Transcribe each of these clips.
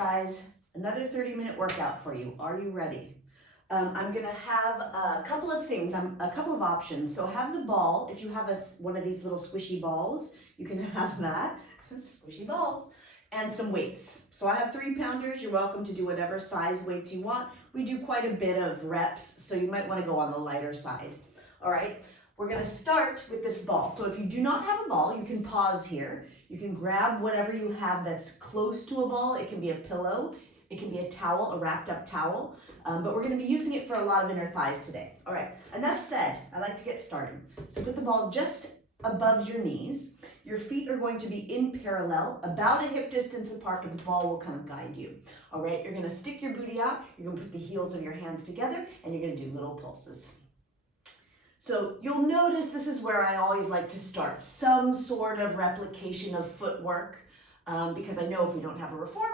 guys, another 30-minute workout for you. Are you ready? I'm gonna have a couple of things, a couple of options. So have the ball. If you have one of these little squishy balls, you can have that, squishy balls, and some weights. So I have 3-pounders. You're welcome to do whatever size weights you want. We do quite a bit of reps, so you might wanna go on the lighter side. All right, we're gonna start with this ball. So if you do not have a ball, you can pause here. You can grab whatever you have that's close to a ball. It can be a pillow, it can be a towel, a wrapped up towel, but we're gonna be using it for a lot of inner thighs today. All right, enough said, I like to get started. So put the ball just above your knees. Your feet are going to be in parallel, about a hip distance apart, but the ball will kind of guide you. All right, you're gonna stick your booty out, you're gonna put the heels of your hands together, and you're gonna do little pulses. So you'll notice this is where I always like to start, some sort of replication of footwork, because I know if we don't have a reformer,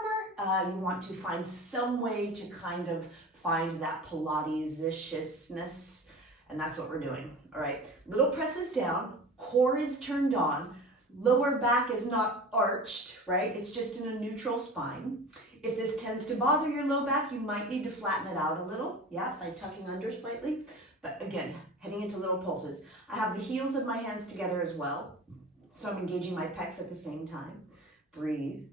you want to find some way to kind of find that Pilates-ishness, and that's what we're doing. All right, little presses down, core is turned on, lower back is not arched, right? It's just in a neutral spine. If this tends to bother your low back, you might need to flatten it out a little, yeah, by tucking under slightly. But again, heading into little pulses. I have the heels of my hands together as well, so I'm engaging my pecs at the same time. Breathe,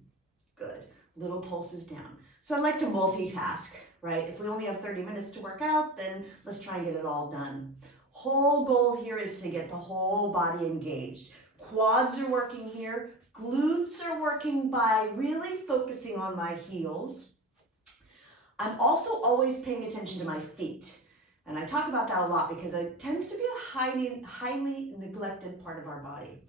good. Little pulses down. So I like to multitask, right? If we only have 30 minutes to work out, then let's try and get it all done. Whole goal here is to get the whole body engaged. Quads are working here. Glutes are working by really focusing on my heels. I'm also always paying attention to my feet. And I talk about that a lot because it tends to be a highly neglected part of our body.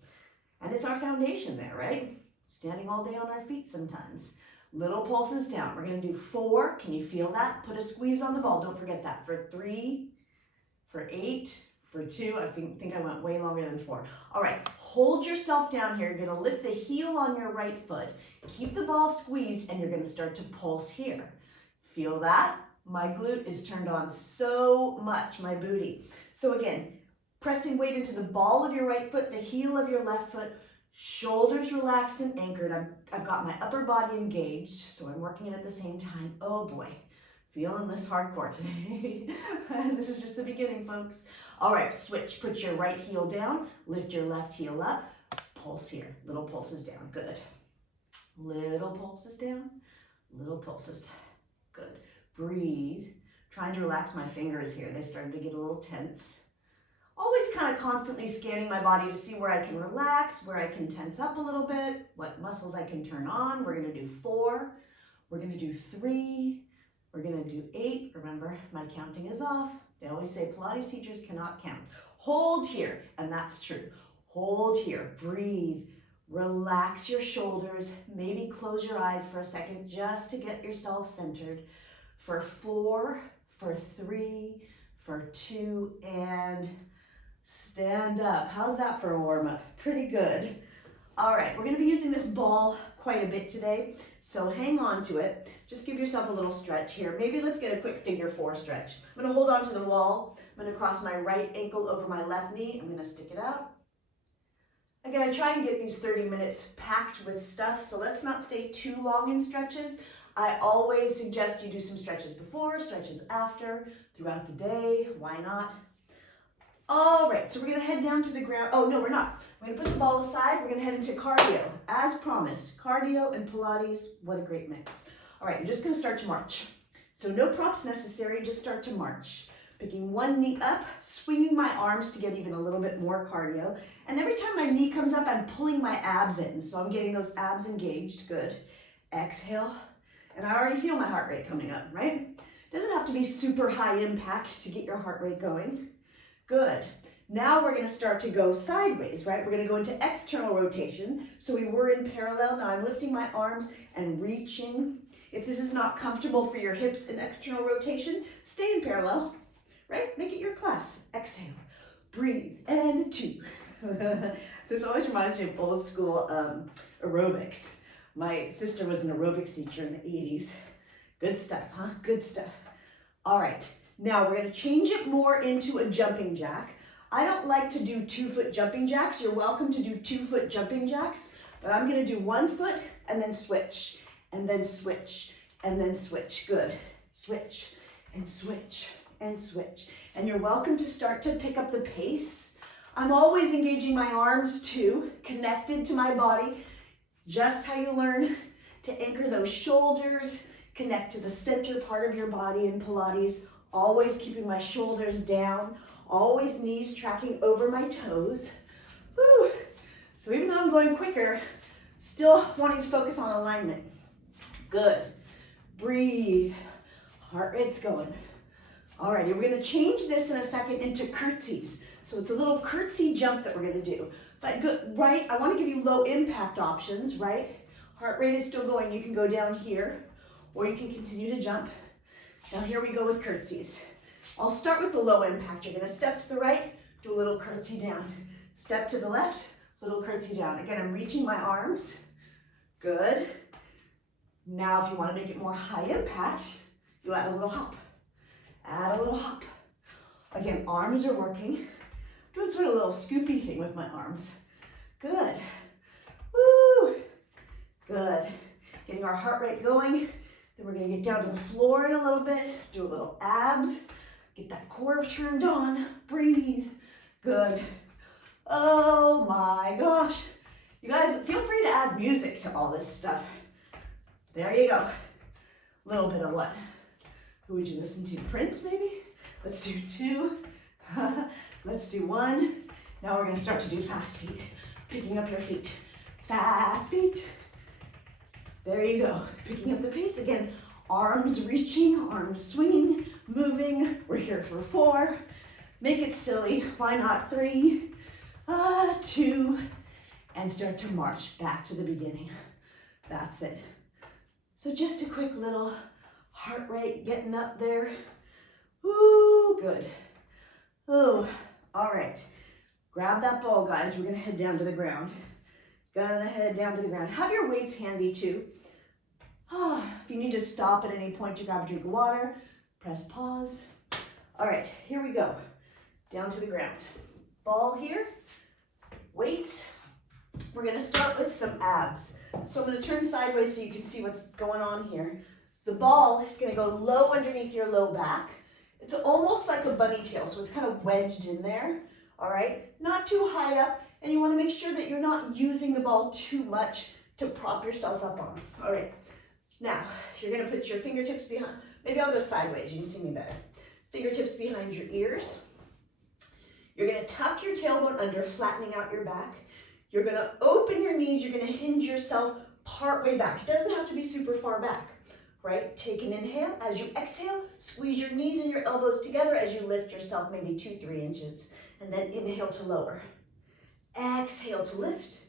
And it's our foundation there, right? Standing all day on our feet sometimes. Little pulses down. We're gonna do 4. Can you feel that? Put a squeeze on the ball. Don't forget that. For 3, for 8, for 2. I think I went way longer than 4. All right, hold yourself down here. You're gonna lift the heel on your right foot. Keep the ball squeezed and you're gonna start to pulse here. Feel that? My glute is turned on so much, my booty. So again, pressing weight into the ball of your right foot, the heel of your left foot, shoulders relaxed and anchored. I've got my upper body engaged, so I'm working it at the same time. Oh boy, feeling this hardcore today. This is just the beginning, folks. All right, switch. Put your right heel down, lift your left heel up, pulse here. Little pulses down, good. Little pulses down, little pulses, good. Breathe. Trying to relax my fingers here. They started to get a little tense. Always kind of constantly scanning my body to see where I can relax, where I can tense up a little bit, what muscles I can turn on. We're gonna do 4. We're gonna do 3. We're gonna do 8. Remember, my counting is off. They always say Pilates teachers cannot count. Hold here, and that's true. Hold here, breathe. Relax your shoulders. Maybe close your eyes for a second just to get yourself centered. For 4, for 3, for 2, and stand up. How's that for a warm-up? Pretty good. All right, we're gonna be using this ball quite a bit today, so hang on to it. Just give yourself a little stretch here. Maybe let's get a quick figure 4 stretch. I'm gonna hold on to the wall. I'm gonna cross my right ankle over my left knee. I'm gonna stick it out. Again, I try and get these 30 minutes packed with stuff, so let's not stay too long in stretches. I always suggest you do some stretches before, stretches after, throughout the day. Why not? All right, so we're gonna head down to the ground. Oh, no, we're not. We're gonna put the ball aside. We're gonna head into cardio, as promised. Cardio and Pilates, what a great mix. All right, you're just gonna start to march. So no props necessary, just start to march. Picking one knee up, swinging my arms to get even a little bit more cardio. And every time my knee comes up, I'm pulling my abs in. So I'm getting those abs engaged, good. Exhale. And I already feel my heart rate coming up, right? Doesn't have to be super high impact to get your heart rate going. Good. Now we're gonna start to go sideways, right? We're gonna go into external rotation. So we were in parallel, now I'm lifting my arms and reaching. If this is not comfortable for your hips in external rotation, stay in parallel, right? Make it your class. Exhale, breathe, and 2. This always reminds me of old school aerobics. My sister was an aerobics teacher in the 80s. Good stuff, huh? Good stuff. All right, now we're gonna change it more into a jumping jack. I don't like to do 2-foot jumping jacks. You're welcome to do 2-foot jumping jacks, but I'm gonna do 1 foot and then switch. and then switch, and then switch. Good. Switch, and switch, and switch. And you're welcome to start to pick up the pace. I'm always engaging my arms too, connected to my body. Just how you learn to anchor those shoulders, connect to the center part of your body in Pilates, always keeping my shoulders down, always knees tracking over my toes. Woo. So even though I'm going quicker, still wanting to focus on alignment. Good. Breathe. Heart rate's going. Alrighty, we're gonna change this in a second into curtsies. So it's a little curtsy jump that we're gonna do. But good, right? I wanna give you low impact options, right? Heart rate is still going. You can go down here, or you can continue to jump. Now here we go with curtsies. I'll start with the low impact. You're gonna step to the right, do a little curtsy down. Step to the left, little curtsy down. Again, I'm reaching my arms. Good. Now if you wanna make it more high impact, you add a little hop. Add a little hop. Again, arms are working. Doing sort of a little scoopy thing with my arms. Good. Woo. Good. Getting our heart rate going. Then we're gonna get down to the floor in a little bit. Do a little abs. Get that core turned on. Breathe. Good. Oh my gosh. You guys, feel free to add music to all this stuff. There you go. A little bit of what? Who would you listen to? Prince, maybe? Let's do 2. Let's do 1. Now we're gonna start to do fast feet. Picking up your feet. Fast feet. There you go. Picking up the pace again. Arms reaching, arms swinging, moving. We're here for 4. Make it silly. Why not? 3, 2, and start to march back to the beginning. That's it. So just a quick little heart rate getting up there. Ooh, good. Oh, all right. Grab that ball, guys. We're gonna head down to the ground. Gonna head down to the ground. Have your weights handy too. If you need to stop at any point to grab a drink of water, press pause. All right, here we go. Down to the ground. Ball here, weights. We're gonna start with some abs. So I'm gonna turn sideways so you can see what's going on here. The ball is gonna go low underneath your low back. It's almost like a bunny tail, so it's kind of wedged in there, all right? Not too high up, and you wanna make sure that you're not using the ball too much to prop yourself up on. All right, now, you're gonna put your fingertips behind, maybe I'll go sideways, you can see me better. Fingertips behind your ears. You're gonna tuck your tailbone under, flattening out your back. You're gonna open your knees, you're gonna hinge yourself part way back. It doesn't have to be super far back. Right? Take an inhale. As you exhale, squeeze your knees and your elbows together as you lift yourself maybe 2-3 inches. And then inhale to lower. Exhale to lift.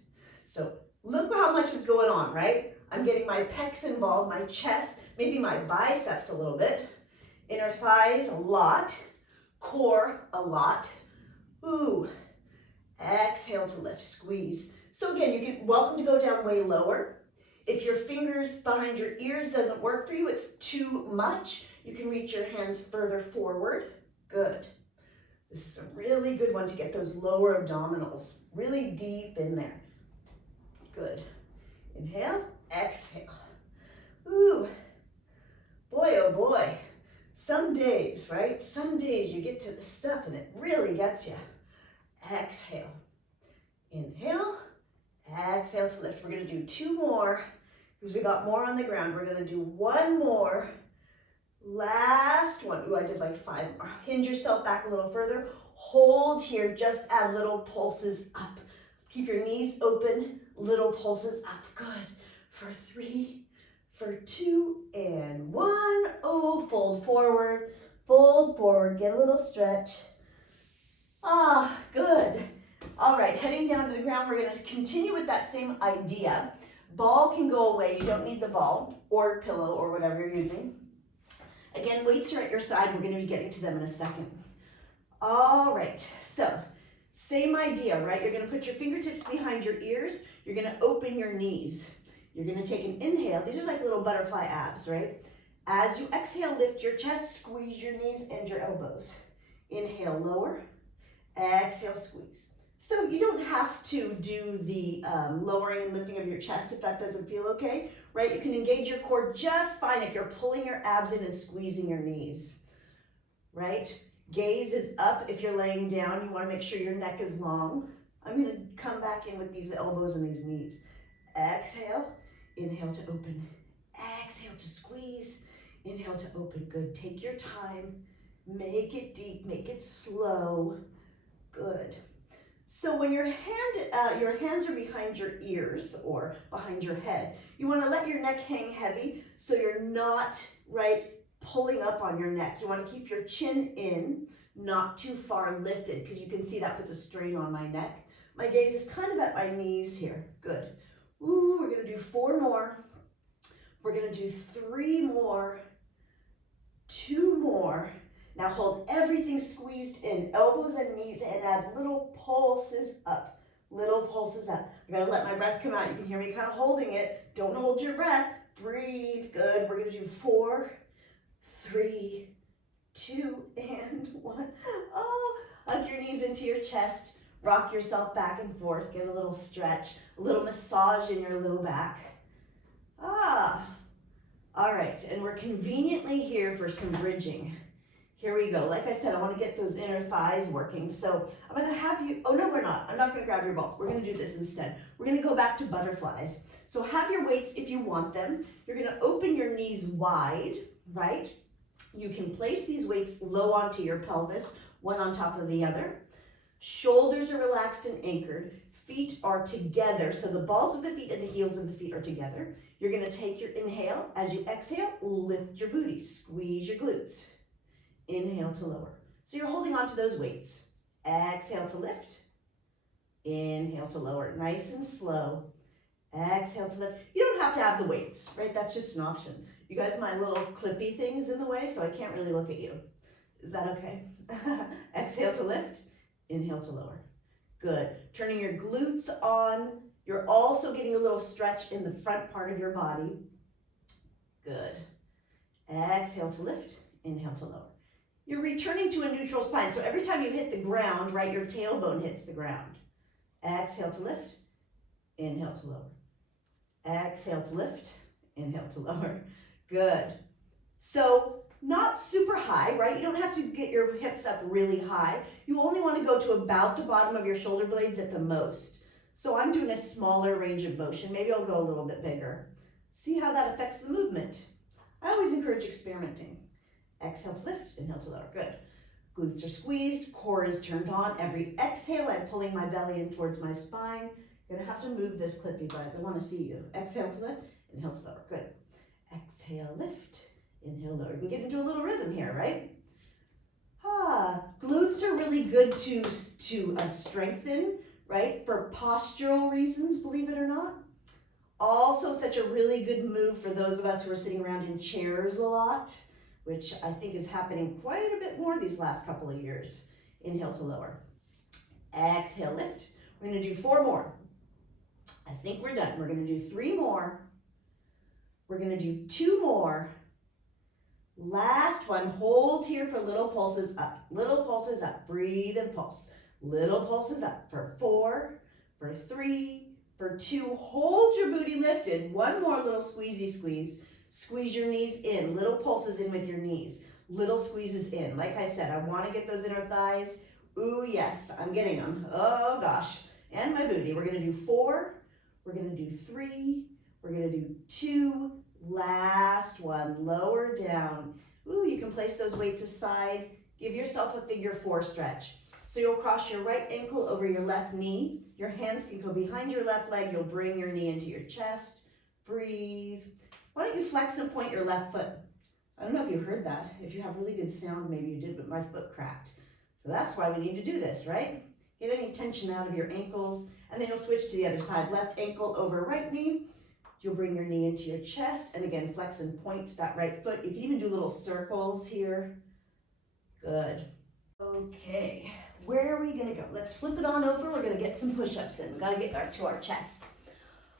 So look how much is going on, right? I'm getting my pecs involved, my chest, maybe my biceps a little bit. Inner thighs a lot. Core a lot. Ooh. Exhale to lift, squeeze. So again, you're welcome to go down way lower. If your fingers behind your ears doesn't work for you, it's too much, you can reach your hands further forward. Good. This is a really good one to get those lower abdominals really deep in there. Good. Inhale, exhale. Ooh. Boy, oh boy. Some days, right? Some days you get to the stuff and it really gets you. Exhale. Inhale. Exhale to lift. We're going to do 2 more because we got more on the ground. We're going to do 1 more. Last one. Ooh, I did like 5 more. Hinge yourself back a little further. Hold here. Just add little pulses up. Keep your knees open. Little pulses up. Good. For 3, for 2, and 1. Oh, fold forward. Fold forward. Get a little stretch. Ah, good. All right, heading down to the ground, we're gonna continue with that same idea. Ball can go away, you don't need the ball, or pillow, or whatever you're using. Again, weights are at your side, we're gonna be getting to them in a second. All right, so, same idea, right? You're gonna put your fingertips behind your ears, you're gonna open your knees. You're gonna take an inhale, these are like little butterfly abs, right? As you exhale, lift your chest, squeeze your knees and your elbows. Inhale, lower, exhale, squeeze. So you don't have to do the lowering and lifting of your chest if that doesn't feel okay, right? You can engage your core just fine if you're pulling your abs in and squeezing your knees, right? Gaze is up if you're laying down. You want to make sure your neck is long. I'm going to come back in with these elbows and these knees. Exhale, inhale to open. Exhale to squeeze, inhale to open. Good, take your time. Make it deep, make it slow. Good. So when your hands are behind your ears or behind your head, you want to let your neck hang heavy so you're not, right, pulling up on your neck. You want to keep your chin in, not too far lifted, because you can see that puts a strain on my neck. My gaze is kind of at my knees here. Good. Ooh, we're going to do 4 more. We're going to do 3 more, 2 more. Now hold everything squeezed in, elbows and knees, and add little pulses up. Little pulses up. I'm gonna let my breath come out. You can hear me kind of holding it. Don't hold your breath. Breathe. Good. We're gonna do 4, 3, 2, and 1. Oh, hug your knees into your chest. Rock yourself back and forth. Get a little stretch, a little massage in your low back. Ah. All right, and we're conveniently here for some bridging. Here we go. Like I said, I want to get those inner thighs working. So I'm going to have you, oh no, we're not. I'm not going to grab your ball. We're going to do this instead. We're going to go back to butterflies. So have your weights if you want them. You're going to open your knees wide, right? You can place these weights low onto your pelvis, one on top of the other. Shoulders are relaxed and anchored. Feet are together. So the balls of the feet and the heels of the feet are together. You're going to take your inhale. As you exhale, lift your booty. Squeeze your glutes. Inhale to lower. So you're holding on to those weights. Exhale to lift. Inhale to lower. Nice and slow. Exhale to lift. You don't have to have the weights, right? That's just an option. You guys, my little clippy thing is in the way, so I can't really look at you. Is that okay? Exhale to lift. Inhale to lower. Good. Turning your glutes on. You're also getting a little stretch in the front part of your body. Good. Exhale to lift. Inhale to lower. You're returning to a neutral spine. So every time you hit the ground, right, your tailbone hits the ground. Exhale to lift. Inhale to lower. Exhale to lift. Inhale to lower. Good. So not super high, right? You don't have to get your hips up really high. You only want to go to about the bottom of your shoulder blades at the most. So I'm doing a smaller range of motion. Maybe I'll go a little bit bigger. See how that affects the movement. I always encourage experimenting. Exhale to lift, inhale to lower. Good. Glutes are squeezed, core is turned on. Every exhale, I'm pulling my belly in towards my spine. You're gonna have to move this clip, you guys. I wanna see you. Exhale to lift, inhale to lower. Good. Exhale, lift, inhale, lower. You can get into a little rhythm here, right? Glutes are really good to strengthen, right? For postural reasons, believe it or not. Also, such a really good move for those of us who are sitting around in chairs a lot, which I think is happening quite a bit more these last couple of years. Inhale to lower. Exhale, lift. We're gonna do 4 more. I think we're done. We're gonna do 3 more. We're gonna do 2 more. Last one, hold here for little pulses up. Little pulses up, breathe and pulse. Little pulses up for 4, for 3, for 2. Hold your booty lifted. 1 more little squeezy squeeze. Squeeze your knees in, little pulses in with your knees, little squeezes in. Like I said, I want to get those inner thighs. Ooh, yes, I'm getting them. Oh gosh, and my booty. We're gonna do 4, we're gonna do 3, we're gonna do 2, last one, lower down. Ooh, you can place those weights aside. Give yourself a figure 4 stretch. So you'll cross your right ankle over your left knee. Your hands can go behind your left leg. You'll bring your knee into your chest. Breathe. Why don't you flex and point your left foot? I don't know if you heard that. If you have really good sound, maybe you did, but my foot cracked. So that's why we need to do this, right? Get any tension out of your ankles, and then you'll switch to the other side. Left ankle over right knee. You'll bring your knee into your chest, and again, flex and point that right foot. You can even do little circles here. Good. Okay, where are we gonna go? Let's flip it on over. We're gonna get some push-ups in. We gotta get to our chest.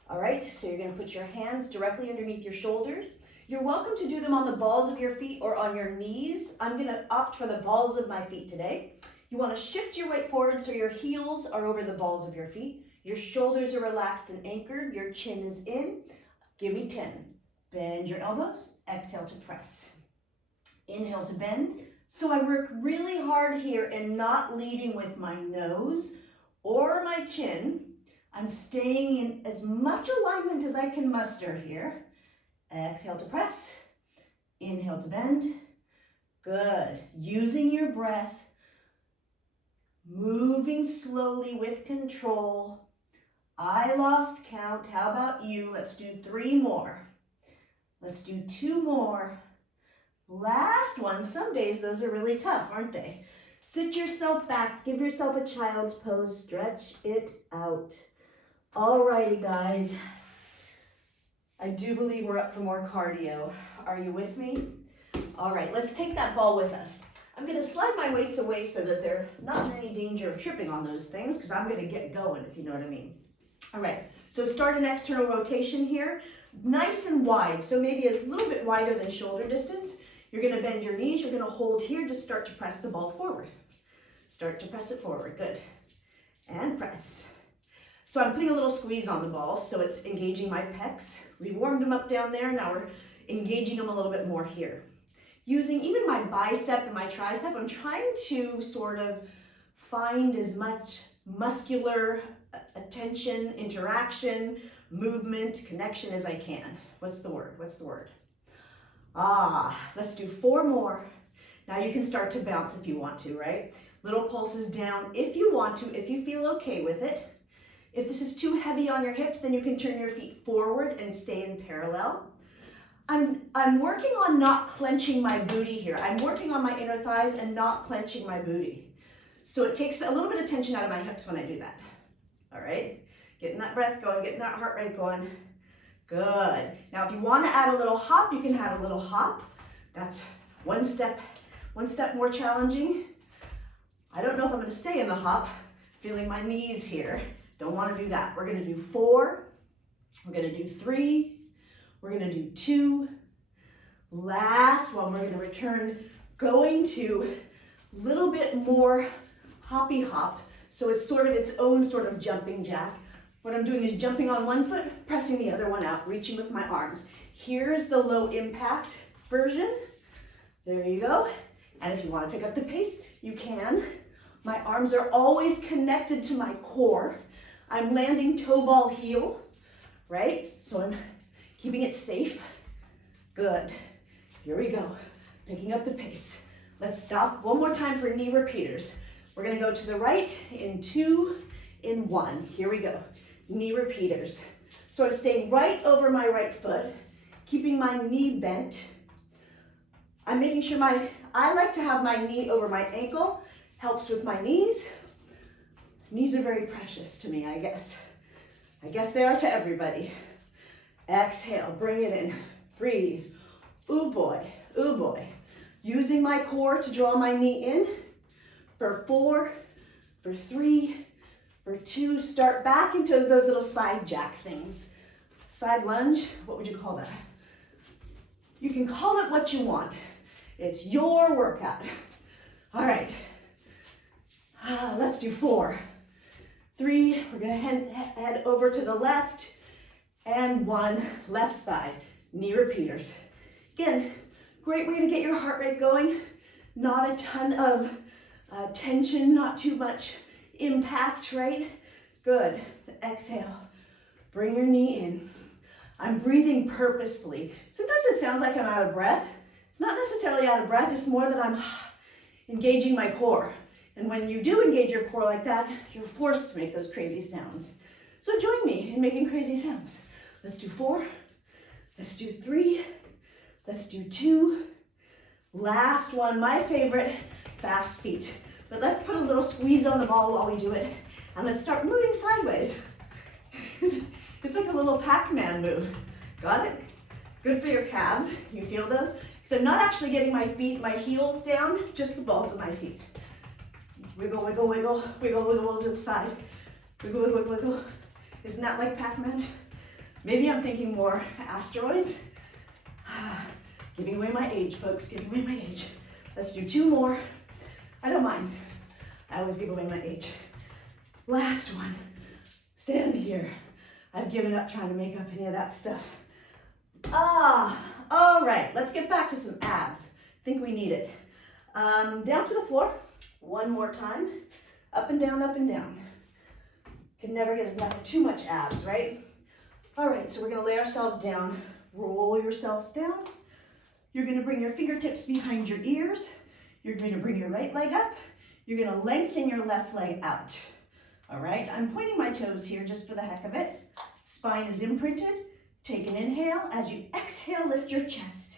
All right, so you're gonna put your hands directly underneath your shoulders. You're welcome to do them on the balls of your feet or on your knees. I'm gonna opt for the balls of my feet today. You want to shift your weight forward so your heels are over the balls of your feet. Your shoulders are relaxed and anchored. Your chin is in. Give me 10. Bend your elbows. Exhale to press. Inhale to bend. So I work really hard here and not leading with my nose or my chin. I'm staying in as much alignment as I can muster here. Exhale to press. Inhale to bend. Good. Using your breath. Moving slowly with control. I lost count. How about you? Let's do 3 more. Let's do 2 more. Last one. Some days those are really tough, aren't they? Sit yourself back. Give yourself a child's pose. Stretch it out. Alrighty, guys. I do believe we're up for more cardio. Are you with me? All right, let's take that ball with us. I'm going to slide my weights away so that they're not in any danger of tripping on those things, because I'm going to get going, if you know what I mean. All right, so start an external rotation here. Nice and wide, so maybe a little bit wider than shoulder distance. You're going to bend your knees. You're going to hold here. Just start to press the ball forward. Start to press it forward. Good. And press. So I'm putting a little squeeze on the ball, so it's engaging my pecs. We warmed them up down there. Now we're engaging them a little bit more here. Using even my bicep and my tricep, I'm trying to sort of find as much muscular attention, interaction, movement, connection as I can. What's the word? What's the word? Let's do 4 more. Now you can start to bounce if you want to, right? Little pulses down if you want to, if you feel okay with it. If this is too heavy on your hips, then you can turn your feet forward and stay in parallel. I'm working on not clenching my booty here. I'm working on my inner thighs and not clenching my booty. So it takes a little bit of tension out of my hips when I do that. All right, getting that breath going, getting that heart rate going. Good. Now if you want to add a little hop, you can add a little hop. That's one step more challenging. I don't know if I'm going to stay in the hop, feeling my knees here. Don't want to do that. We're going to do 4. We're going to do 3. We're going to do 2. Last one, we're going to return going to a little bit more hoppy hop. So it's sort of its own sort of jumping jack. What I'm doing is jumping on one foot, pressing the other one out, reaching with my arms. Here's the low impact version. There you go. And if you want to pick up the pace, you can. My arms are always connected to my core. I'm landing toe ball heel, right? So I'm keeping it safe. Good. Here we go. Picking up the pace. Let's stop one more time for knee repeaters. We're going to go to the right in 2, in 1. Here we go. Knee repeaters. So I'm staying right over my right foot, keeping my knee bent. I'm making sure I like to have my knee over my ankle. Helps with my knees. Knees are very precious to me, I guess. I guess they are to everybody. Exhale, bring it in. Breathe. Ooh boy, ooh boy. Using my core to draw my knee in. For 4, for 3, for 2. Start back into those little side jack things. Side lunge, what would you call that? You can call it what you want. It's your workout. All right. Let's do 4. 3, we're gonna head over to the left, and 1, left side, knee repeaters. Again, great way to get your heart rate going. Not a ton of tension, not too much impact, right? Good. Exhale, bring your knee in. I'm breathing purposefully. Sometimes it sounds like I'm out of breath. It's not necessarily out of breath, it's more that I'm engaging my core. And when you do engage your core like that, you're forced to make those crazy sounds. So join me in making crazy sounds. Let's do 4. Let's do 3. Let's do 2. Last one, my favorite, fast feet. But let's put a little squeeze on the ball while we do it. And let's start moving sideways. It's like a little Pac-Man move. Got it? Good for your calves. You feel those? Because I'm not actually getting my heels down, just the balls of my feet. Wiggle, wiggle, wiggle, wiggle, wiggle to the side. Wiggle, wiggle, wiggle. Isn't that like Pac-Man? Maybe I'm thinking more asteroids. Giving away my age, folks, giving away my age. Let's do 2 more. I don't mind. I always give away my age. Last one. Stand here. I've given up trying to make up any of that stuff. All right, let's get back to some abs. I think we need it. Down to the floor. One more time. Up and down, up and down. Can never get enough of too much abs, right? All right, so we're gonna lay ourselves down. Roll yourselves down. You're gonna bring your fingertips behind your ears. You're gonna bring your right leg up. You're gonna lengthen your left leg out. All right, I'm pointing my toes here just for the heck of it. Spine is imprinted. Take an inhale. As you exhale, lift your chest.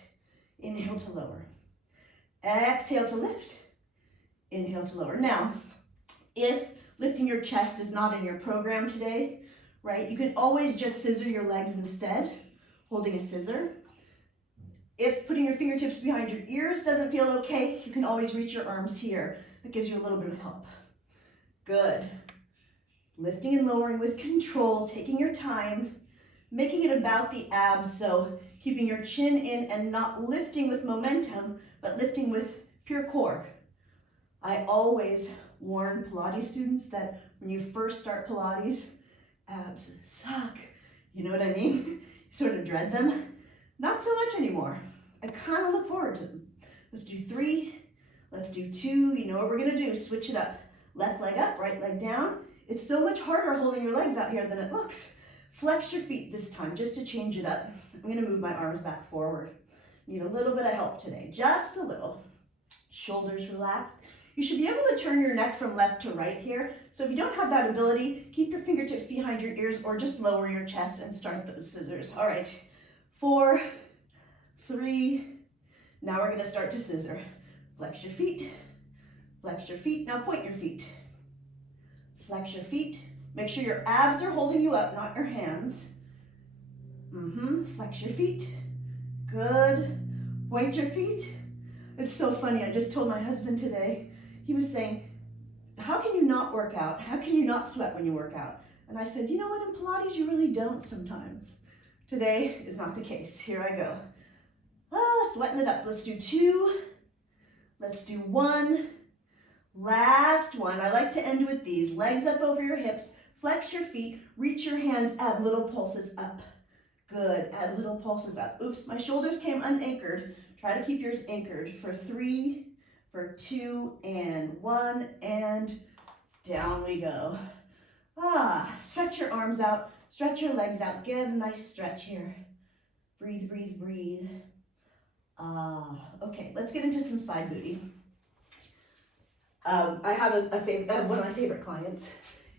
Inhale to lower. Exhale to lift. Inhale to lower. Now, if lifting your chest is not in your program today, right, you can always just scissor your legs instead, holding a scissor. If putting your fingertips behind your ears doesn't feel okay, you can always reach your arms here. That gives you a little bit of help. Good. Lifting and lowering with control, taking your time, making it about the abs, so keeping your chin in and not lifting with momentum, but lifting with pure core. I always warn Pilates students that when you first start Pilates, abs suck. You know what I mean? You sort of dread them. Not so much anymore. I kind of look forward to them. Let's do 3. Let's do 2. You know what we're going to do. Switch it up. Left leg up, right leg down. It's so much harder holding your legs out here than it looks. Flex your feet this time just to change it up. I'm going to move my arms back forward. Need a little bit of help today. Just a little. Shoulders relaxed. You should be able to turn your neck from left to right here. So if you don't have that ability, keep your fingertips behind your ears or just lower your chest and start those scissors. All right. 4, 3. Now we're going to start to scissor. Flex your feet. Flex your feet. Now point your feet. Flex your feet. Make sure your abs are holding you up, not your hands. Flex your feet. Good. Point your feet. It's so funny. I just told my husband today, he was saying, how can you not work out? How can you not sweat when you work out? And I said, you know what, in Pilates, you really don't sometimes. Today is not the case. Here I go. Sweating it up. Let's do 2. Let's do 1. Last one. I like to end with these. Legs up over your hips. Flex your feet. Reach your hands. Add little pulses up. Good. Add little pulses up. Oops, my shoulders came unanchored. Try to keep yours anchored for 3, for 2, and 1, and down we go. Stretch your arms out. Stretch your legs out. Get a nice stretch here. Breathe, breathe, breathe. Okay, let's get into some side booty. I have one of my favorite clients,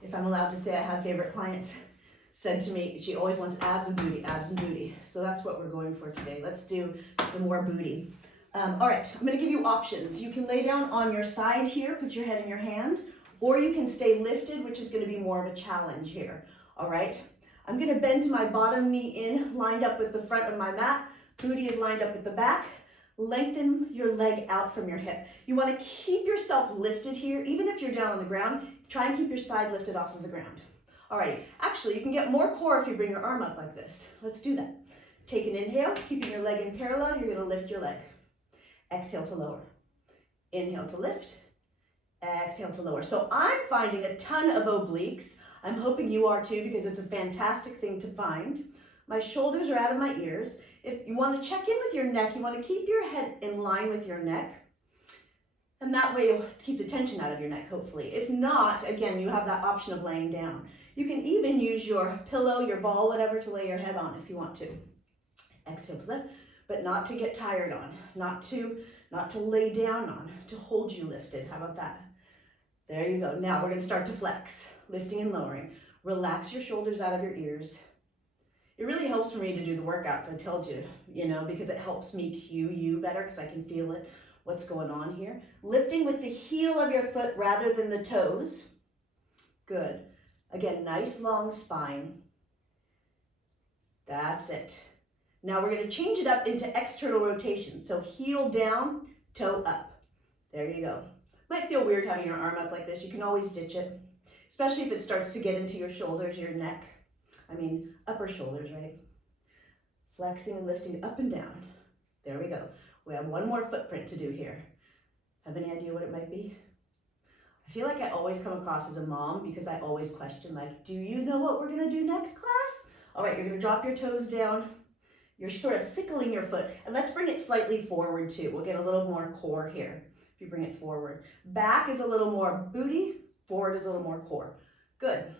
if I'm allowed to say I have favorite clients, said to me she always wants abs and booty, abs and booty. So that's what we're going for today. Let's do some more booty. All right, I'm going to give you options. You can lay down on your side here, put your head in your hand, or you can stay lifted, which is going to be more of a challenge here. All right, I'm going to bend my bottom knee in, lined up with the front of my mat. Booty is lined up with the back. Lengthen your leg out from your hip. You want to keep yourself lifted here. Even if you're down on the ground, try and keep your side lifted off of the ground. Alrighty, actually you can get more core if you bring your arm up like this. Let's do that. Take an inhale, keeping your leg in parallel, you're going to lift your leg. Exhale to lower. Inhale to lift. Exhale to lower. So I'm finding a ton of obliques. I'm hoping you are too, because it's a fantastic thing to find. My shoulders are out of my ears. If you want to check in with your neck, you want to keep your head in line with your neck. And that way you'll keep the tension out of your neck, hopefully. If not, again, you have that option of laying down. You can even use your pillow, your ball, whatever, to lay your head on if you want to. Exhale to lift, but not to get tired on, not to lay down on, to hold you lifted. How about that? There you go. Now we're going to start to flex, lifting and lowering. Relax your shoulders out of your ears. It really helps for me to do the workouts, I told you, because it helps me cue you better because I can feel it, what's going on here. Lifting with the heel of your foot rather than the toes. Good. Again, nice long spine. That's it. Now we're going to change it up into external rotation. So heel down, toe up. There you go. Might feel weird having your arm up like this. You can always ditch it, especially if it starts to get into your shoulders, your neck. Upper shoulders, right? Flexing and lifting up and down. There we go. We have one more footprint to do here. Have any idea what it might be? I I feel like I always come across as a mom because I always question, like, do you know what we're gonna do next, class? All right, you're gonna drop your toes down. You're sort of sickling your foot. And let's bring it slightly forward too. We'll get a little more core here if you bring it forward. Back is a little more booty, forward is a little more core. Good.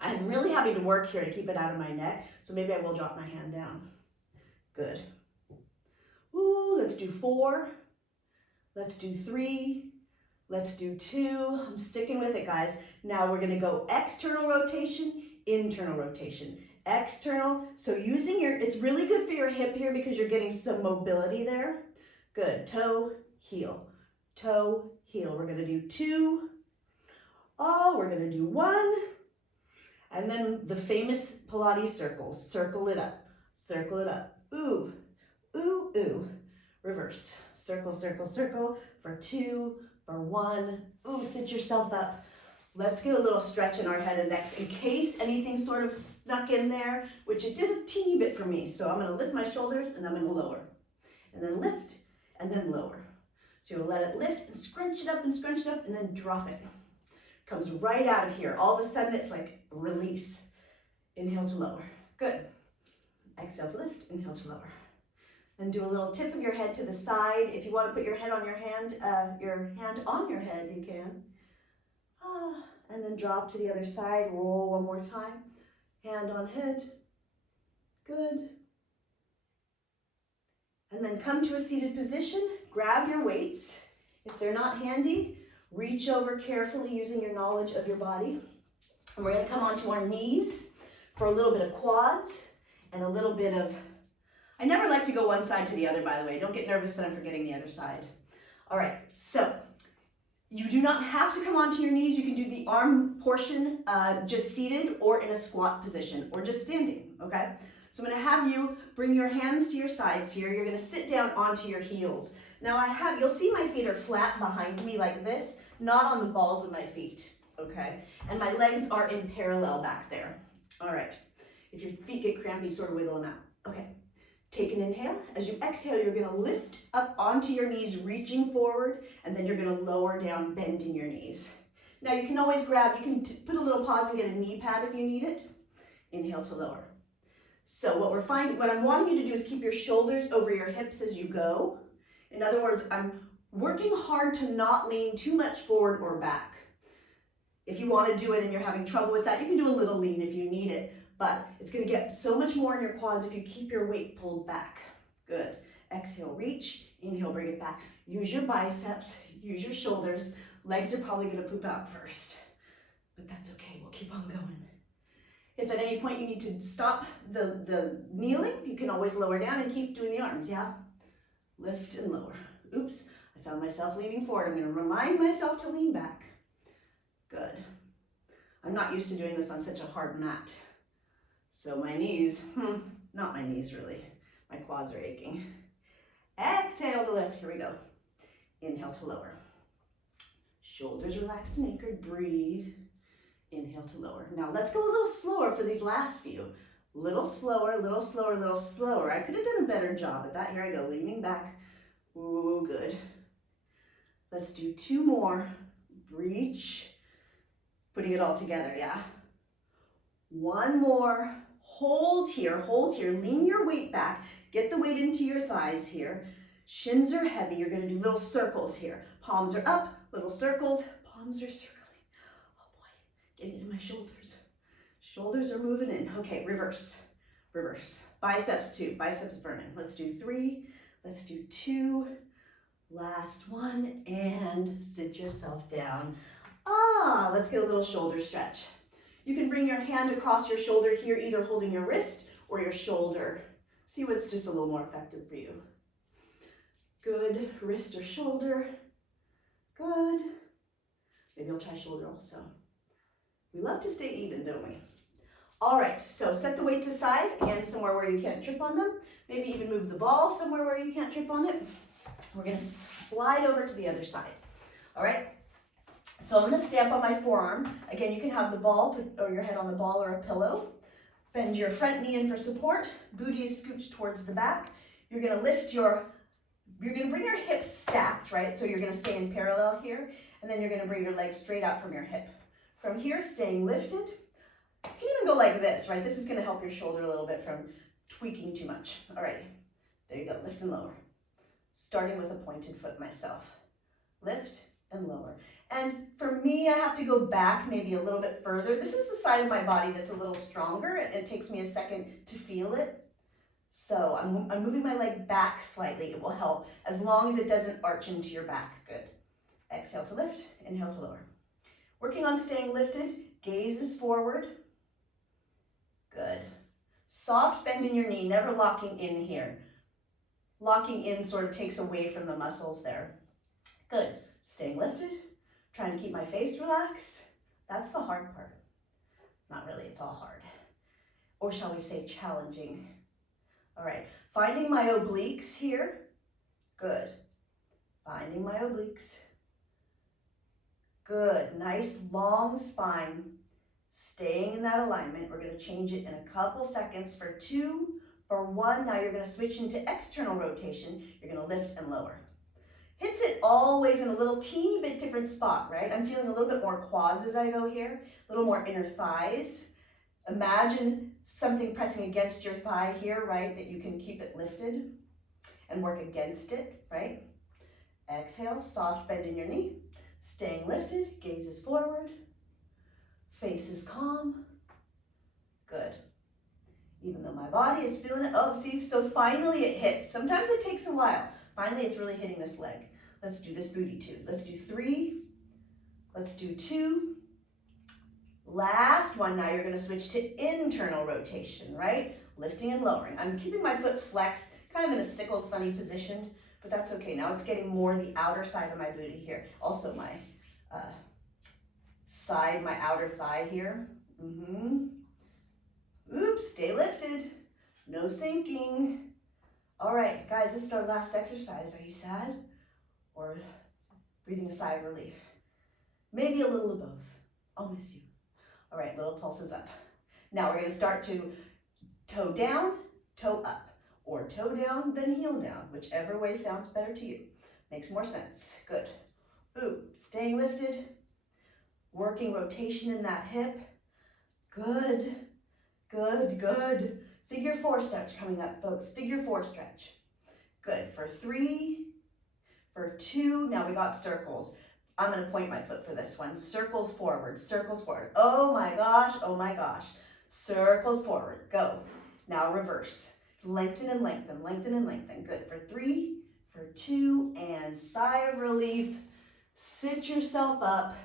I'm really having to work here to keep it out of my neck, so maybe I will drop my hand down. Good. Ooh, let's do 4. Let's do 3. Let's do 2. I'm sticking with it, guys. Now we're gonna go external rotation, internal rotation. External, so using it's really good for your hip here because you're getting some mobility there. Good, toe, heel, we're gonna do 2. Oh, we're gonna do 1. And then the famous Pilates circles, circle it up, ooh, ooh, ooh. Reverse, circle, circle, circle, for 2, for 1. Ooh, sit yourself up. Let's get a little stretch in our head and neck in case anything sort of snuck in there, which it did a teeny bit for me. So I'm gonna lift my shoulders and I'm gonna lower. And then lift and then lower. So you'll let it lift and scrunch it up and then drop it. Comes right out of here. All of a sudden it's like release. Inhale to lower. Good. Exhale to lift, inhale to lower. Then do a little tip of your head to the side. If you want to put your head on your hand on your head, you can. And then drop to the other side, roll one more time. Hand on head. Good. And then come to a seated position, grab your weights. If they're not handy, reach over carefully using your knowledge of your body. And we're gonna come onto our knees for a little bit of quads and a little bit of, I never like to go one side to the other, by the way. Don't get nervous that I'm forgetting the other side. All right, so you do not have to come onto your knees. You can do the arm portion just seated or in a squat position or just standing, okay? So I'm gonna have you bring your hands to your sides here. You're gonna sit down onto your heels. Now you'll see my feet are flat behind me like this, not on the balls of my feet, okay? And my legs are in parallel back there. All right, if your feet get crampy, sort of wiggle them out. Okay, take an inhale. As you exhale, you're gonna lift up onto your knees, reaching forward, and then you're gonna lower down, bending your knees. Now you can always grab, you can put a little pause and get a knee pad if you need it. Inhale to lower. So what I'm wanting you to do is keep your shoulders over your hips as you go. In other words, I'm working hard to not lean too much forward or back. If you want to do it and you're having trouble with that, you can do a little lean if you need it, but it's going to get so much more in your quads if you keep your weight pulled back. Good. Exhale, reach. Inhale, bring it back. Use your biceps, use your shoulders. Legs are probably going to poop out first, but that's okay. We'll keep on going. If at any point you need to stop the kneeling, you can always lower down and keep doing the arms, yeah? Lift and lower. Oops, I found myself leaning forward. I'm gonna remind myself to lean back. Good. I'm not used to doing this on such a hard mat. So my knees, not my knees really. My quads are aching. Exhale to lift, here we go. Inhale to lower. Shoulders relaxed and anchored, breathe. Inhale to lower. Now let's go a little slower for these last few. Little slower, little slower, little slower. I could have done a better job at that. Here I go, leaning back. Ooh, good. Let's do 2 more. Reach. Putting it all together, yeah? 1 more. Hold here, lean your weight back. Get the weight into your thighs here. Shins are heavy. You're gonna do little circles here. Palms are up, little circles. Palms are circling. Getting into my shoulders. Shoulders are moving in. Okay, reverse, reverse. Biceps 2, biceps burning. Let's do 3, let's do 2. Last one, and sit yourself down. Let's get a little shoulder stretch. You can bring your hand across your shoulder here, either holding your wrist or your shoulder. See what's just a little more effective for you. Good, wrist or shoulder. Good. Maybe I'll try shoulder also. We love to stay even, don't we? All right, so set the weights aside, again, somewhere where you can't trip on them. Maybe even move the ball somewhere where you can't trip on it. We're gonna slide over to the other side, all right? So I'm gonna stamp on my forearm. Again, you can have the ball, or your head on the ball or a pillow. Bend your front knee in for support. Booty is scooched towards the back. You're gonna bring your hips stacked, right? So you're gonna stay in parallel here. And then you're gonna bring your legs straight out from your hip. From here, staying lifted. You can even go like this, right? This is gonna help your shoulder a little bit from tweaking too much. Alrighty, there you go, lift and lower. Starting with a pointed foot myself. Lift and lower. And for me, I have to go back maybe a little bit further. This is the side of my body that's a little stronger. It takes me a second to feel it. So I'm moving my leg back slightly. It will help as long as it doesn't arch into your back. Good. Exhale to lift, inhale to lower. Working on staying lifted, gaze is forward. Good. Soft bend in your knee, never locking in here. Locking in sort of takes away from the muscles there. Good. Staying lifted, trying to keep my face relaxed. That's the hard part. Not really, it's all hard. Or shall we say challenging. All right, finding my obliques here. Good. Finding my obliques. Good, nice long spine. Staying in that alignment. We're gonna change it in a couple seconds for 2, for 1. Now you're gonna switch into external rotation. You're gonna lift and lower. Hits it always in a little teeny bit different spot, right? I'm feeling a little bit more quads as I go here, a little more inner thighs. Imagine something pressing against your thigh here, right? That you can keep it lifted and work against it, right? Exhale, soft bend in your knee. Staying lifted, gaze is forward. Face is calm. Good. Even though my body is feeling it. Oh, see, so finally it hits. Sometimes it takes a while. Finally, it's really hitting this leg. Let's do this booty too. Let's do 3. Let's do 2. Last one. Now you're gonna switch to internal rotation, right? Lifting and lowering. I'm keeping my foot flexed, kind of in a sickled funny position, but that's okay. Now it's getting more the outer side of my booty here. Also my side, my outer thigh here. Oops, stay lifted. No sinking. All right, guys, this is our last exercise. Are you sad or breathing a sigh of relief? Maybe a little of both. I'll miss you. All right, little pulses up. Now we're gonna start to toe down, toe up, or toe down, then heel down, whichever way sounds better to you. Makes more sense. Good. Ooh, staying lifted, working rotation in that hip. Good, good, good. Figure 4 stretch coming up, folks. Figure 4 stretch. Good. For 3, for 2. Now we got circles. I'm going to point my foot for this one. Circles forward, circles forward. Oh my gosh, oh my gosh. Circles forward. Go. Now reverse. Lengthen and lengthen, lengthen and lengthen. Good. For 3, for 2, and sigh of relief. Sit yourself up.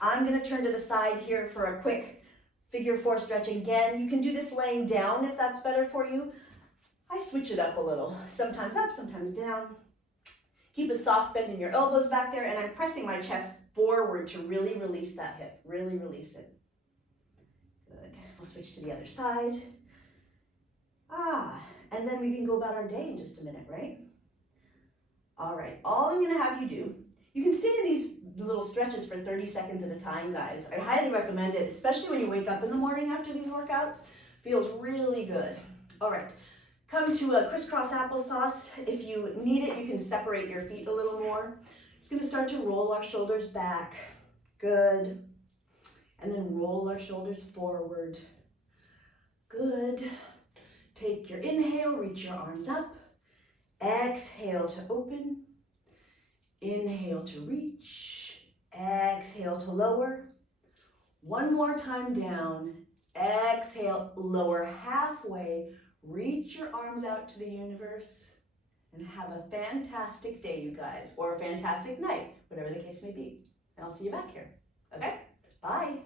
I'm going to turn to the side here for a quick figure 4 stretch again. You can do this laying down if that's better for you. I switch it up a little. Sometimes up, sometimes down. Keep a soft bend in your elbows back there, and I'm pressing my chest forward to really release that hip. Really release it. Good. We'll switch to the other side. And then we can go about our day in just a minute, right? All right, all I'm gonna have you do, you can stay in these little stretches for 30 seconds at a time, guys. I highly recommend it, especially when you wake up in the morning after these workouts. Feels really good. All right, come to a crisscross applesauce. If you need it, you can separate your feet a little more. Just gonna start to roll our shoulders back. Good. And then roll our shoulders forward. Good. Take your inhale, reach your arms up. Exhale to open. Inhale to reach. Exhale to lower. One more time down. Exhale, lower halfway. Reach your arms out to the universe. And have a fantastic day, you guys. Or a fantastic night, whatever the case may be. And I'll see you back here. Okay? Bye.